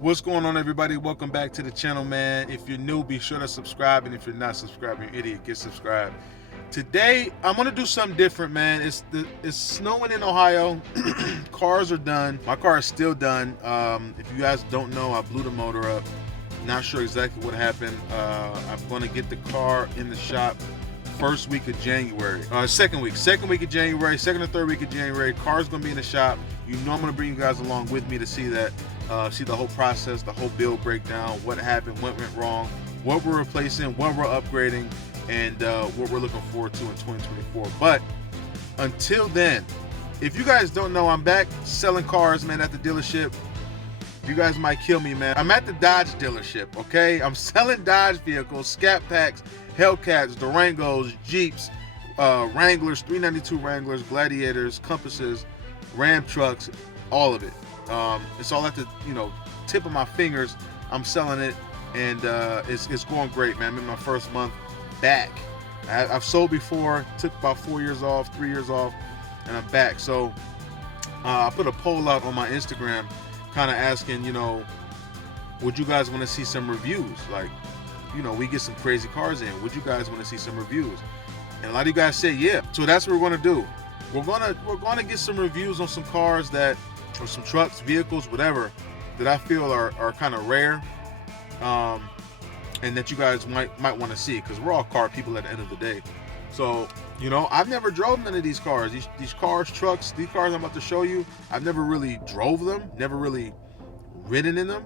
What's going on, everybody? Welcome back to the channel, man. If you're new, be sure to subscribe, and if you're not subscribed, you're an idiot, get subscribed. Today I'm gonna do something different, man. It's snowing in Ohio. Cars are done. My car is still done. If you guys don't know, I blew the motor up. Not sure exactly what happened. I'm gonna get the car in the shop first week of January. Second week of January, second or third week of January. Car's gonna be in the shop. You know I'm gonna bring you guys along with me to see that. See the whole process, the whole build breakdown, what happened, what went wrong, what we're replacing, what we're upgrading, and what we're looking forward to in 2024. But until then, if you guys don't know, I'm back selling cars, man, at the dealership. You guys might kill me, man. I'm at the Dodge dealership, okay? I'm selling Dodge vehicles, Scat Packs, Hellcats, Durangos, Jeeps, Wranglers, 392 Wranglers, Gladiators, Compasses, Ram trucks, all of it. It's all at the tip of my fingers. I'm selling it, and it's going great, man. I'm in my first month back. I've sold before, took about 4 years off, 3 years off, and I'm back. So I put a poll out on my Instagram, kind of asking, would you guys want to see some reviews? Like, we get some crazy cars in. Would you guys want to see some reviews? And a lot of you guys say yeah. So that's what we're gonna do. We're gonna get some reviews on some cars or some trucks, vehicles, whatever, that I feel are kind of rare, and that you guys might want to see, because we're all car people at the end of the day. So, I've never drove none of these cars. These cars, trucks, these cars I'm about to show you, I've never really drove them, never really ridden in them.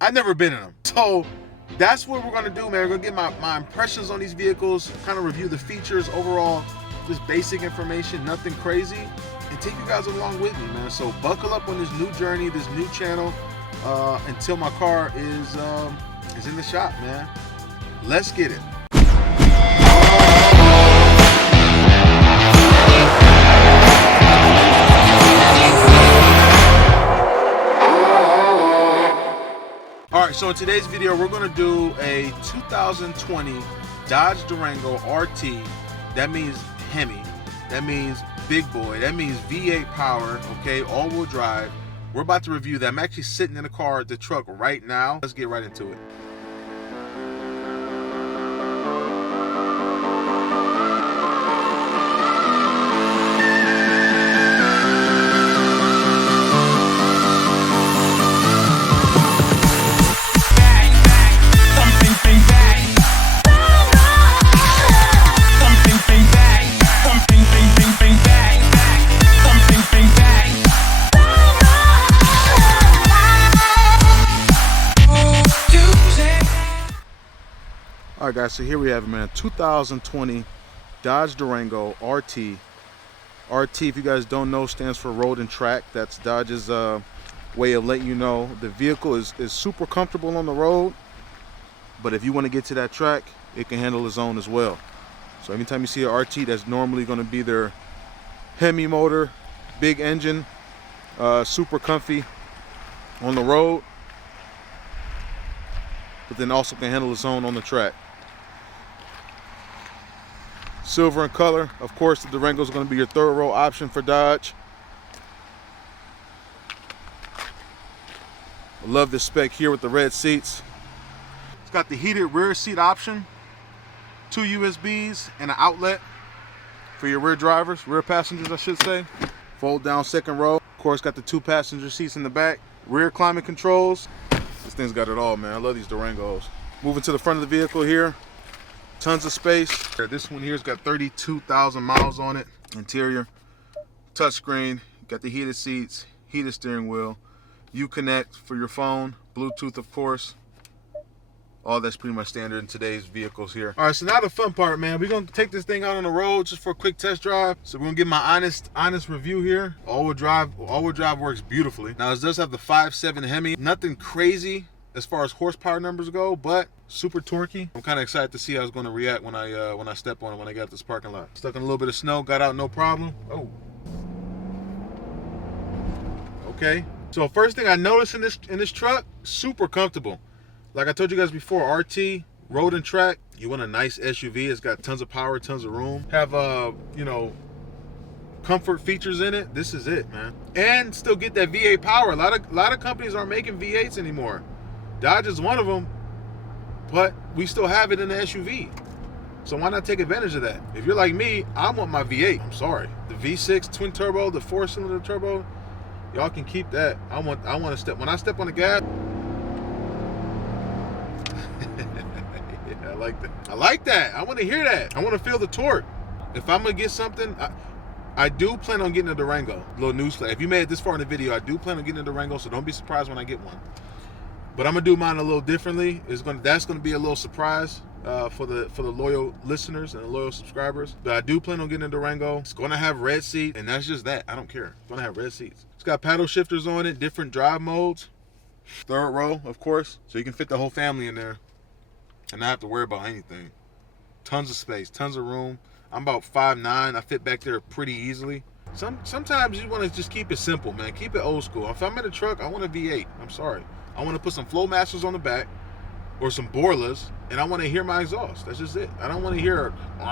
I've never been in them. So that's what we're gonna do, man. We're gonna get my impressions on these vehicles, kind of review the features, overall, just basic information, nothing crazy, and take you guys along with me, man. So buckle up on this new journey, this new channel, until my car is in the shop, man. Let's get it. All right, so in today's video, we're gonna do a 2020 Dodge Durango RT. That means Hemi. That means big boy. That means V8 power, okay, all-wheel drive. We're about to review that. I'm actually sitting in the car, the truck right now. Let's get right into it. All right, guys, so here we have it, man. 2020 Dodge Durango RT. RT, if you guys don't know, stands for Road and Track. That's Dodge's way of letting you know the vehicle is super comfortable on the road, but if you want to get to that track, it can handle its own as well. So anytime you see an RT, that's normally going to be their Hemi motor, big engine, super comfy on the road, but then also can handle its own on the track. Silver in color. Of course, the Durango is going to be your third row option for Dodge. I love this spec here with the red seats. It's got the heated rear seat option, 2 USBs, and an outlet for your rear drivers, rear passengers, I should say. Fold down second row. Of course, got the 2 passenger seats in the back. Rear climate controls. This thing's got it all, man. I love these Durangos. Moving to the front of the vehicle here. Tons of space. This one here's got 32,000 miles on it. Interior, touchscreen, got the heated seats, heated steering wheel, Uconnect for your phone, Bluetooth, of course. All that's pretty much standard in today's vehicles here. All right, so now the fun part, man. We're gonna take this thing out on the road just for a quick test drive. So we're gonna get my honest review here. All-wheel drive works beautifully. Now, it does have the 5.7 Hemi. Nothing crazy as far as horsepower numbers go, but super torquey. I'm kind of excited to see how it's going to react when I step on it when I get out this parking lot. Stuck in a little bit of snow, got out no problem. Oh, okay. So first thing I noticed in this truck, super comfortable. Like I told you guys before, RT, Road and Track. You want a nice SUV. It's got tons of power, tons of room. Have comfort features in it, this is it, man. And still get that V8 power. A lot of companies aren't making V8s anymore. Dodge is one of them, but we still have it in the SUV. So why not take advantage of that? If you're like me, I want my V8. I'm sorry. The V6 twin turbo, the 4-cylinder turbo, y'all can keep that. I want to step, when I step on the gas. Yeah, I like that. I like that. I want to hear that. I want to feel the torque. If I'm going to get something, I do plan on getting a Durango. Little newsflash. If you made it this far in the video, I do plan on getting a Durango, so don't be surprised when I get one. But I'm gonna do mine a little differently. That's gonna be a little surprise for the loyal listeners and the loyal subscribers. But I do plan on getting a Durango. It's gonna have red seats, and that's just that. I don't care. It's gonna have red seats. It's got paddle shifters on it, different drive modes. Third row, of course, so you can fit the whole family in there and not have to worry about anything. Tons of space, tons of room. I'm about 5'9". I fit back there pretty easily. Sometimes you want to just keep it simple, man. Keep it old school. If I'm in a truck, I want a V8. I'm sorry. I want to put some Flowmasters on the back or some Borlas, and I want to hear my exhaust. That's just it. I don't want to hear when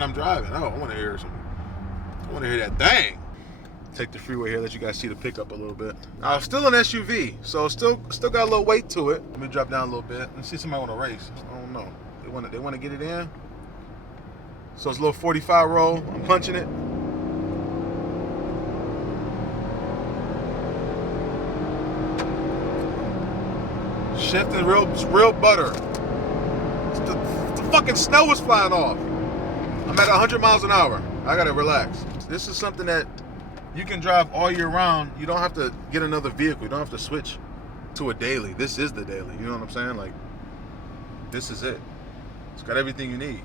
I'm driving. No, I want to hear that thing. Take the freeway here, let you guys see the pickup a little bit. Still an SUV, so still got a little weight to it. Let me drop down a little bit and see somebody want to race. I don't know. They want to get it in. So it's a little 45 roll. I'm punching it. Shifting real butter. The fucking snow is flying off. I'm at 100 miles an hour. I gotta relax. This is something that you can drive all year round. You don't have to get another vehicle. You don't have to switch to a daily. This is the daily. You know what I'm saying? Like, this is it. It's got everything you need.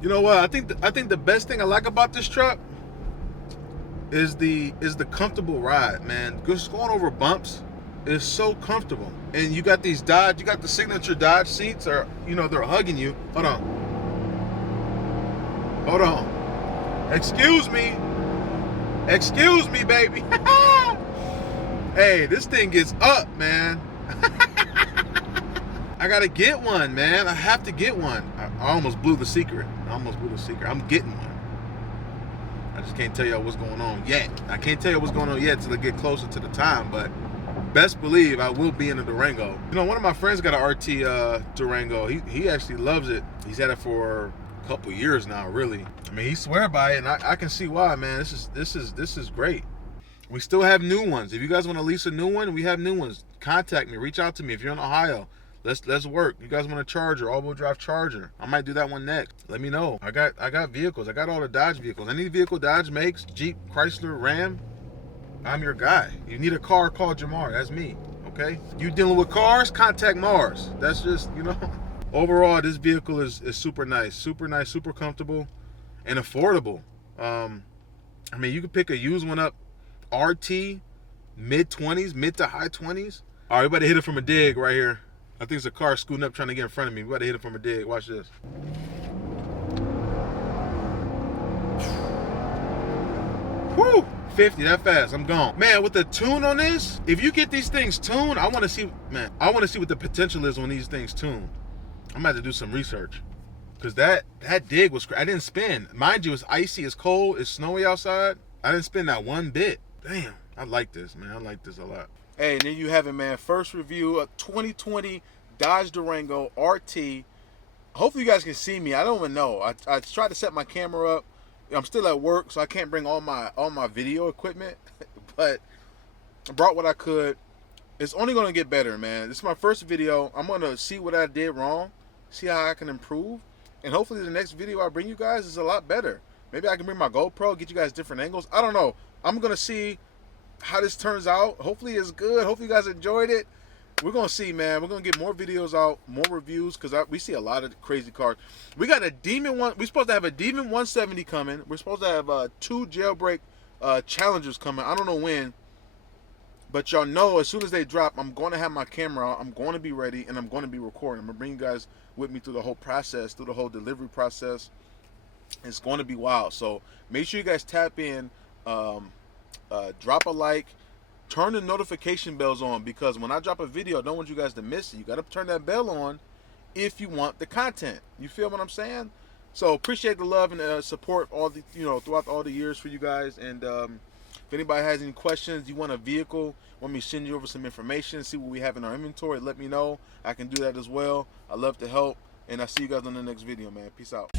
You know what? I think the best thing I like about this truck is the comfortable ride, man. Just going over bumps is so comfortable. And you got these Dodge, you got the signature Dodge seats, or they're hugging you. Hold on. Excuse me, baby. Hey, this thing gets up, man. I gotta get one, man. I have to get one. I almost blew the secret. I'm getting one. I just can't tell y'all what's going on yet. I can't tell you what's going on yet till I get closer to the time, but best believe I will be in a Durango. One of my friends got an RT Durango. He actually loves it. He's had it for a couple years now, really. I mean, he swear by it, and I can see why, man. This is great. We still have new ones. If you guys want to lease a new one, we have new ones. Contact me. Reach out to me if you're in Ohio. Let's work. You guys want a Charger, all-wheel drive Charger? I might do that one next. Let me know. I got vehicles. I got all the Dodge vehicles. Any vehicle Dodge makes, Jeep, Chrysler, Ram, I'm your guy. You need a car, call Jamar. That's me. Okay? You dealing with cars? Contact Mars. That's just, Overall, this vehicle is super nice, super comfortable, and affordable. I mean, you could pick a used one up, RT, mid-20s, mid to high 20s. All right, we better hit it from a dig right here. I think it's a car scooting up trying to get in front of me. We better hit it from a dig. Watch this. Woo! 50, that fast. I'm gone. Man, with the tune on this, if you get these things tuned, I want to see what the potential is when these things tune. I'm about to do some research. Because that dig was crazy. I didn't spin. Mind you, it's icy, it's cold, it's snowy outside. I didn't spin that one bit. Damn, I like this, man. I like this a lot. Hey, and there you have it, man. First review of 2020 Dodge Durango RT. Hopefully you guys can see me. I don't even know. I tried to set my camera up. I'm still at work, so I can't bring all my video equipment. But I brought what I could. It's only going to get better, man. This is my first video. I'm going to see what I did wrong, see how I can improve. And hopefully the next video I bring you guys is a lot better. Maybe I can bring my GoPro, get you guys different angles. I don't know. I'm going to see how this turns out. Hopefully it's good. Hopefully you guys enjoyed it. We're going to see, man. We're going to get more videos out, more reviews, because we see a lot of crazy cars. We got a Demon one. We're supposed to have a Demon 170 coming. We're supposed to have 2 jailbreak Challengers coming. I don't know when. But y'all know as soon as they drop, I'm going to have my camera out. I'm going to be ready, and I'm going to be recording. I'm going to bring you guys with me through the whole process, through the whole delivery process. It's going to be wild. So make sure you guys tap in. Drop a like, turn the notification bells on, because when I drop a video, I don't want you guys to miss it. You got to turn that bell on if you want the content. You feel what I'm saying? So appreciate the love and support all the throughout all the years for you guys. And if anybody has any questions, you want a vehicle, want me to send you over some information, see what we have in our inventory, let me know. I can do that as well. I love to help. And I'll see you guys on the next video, man. Peace out.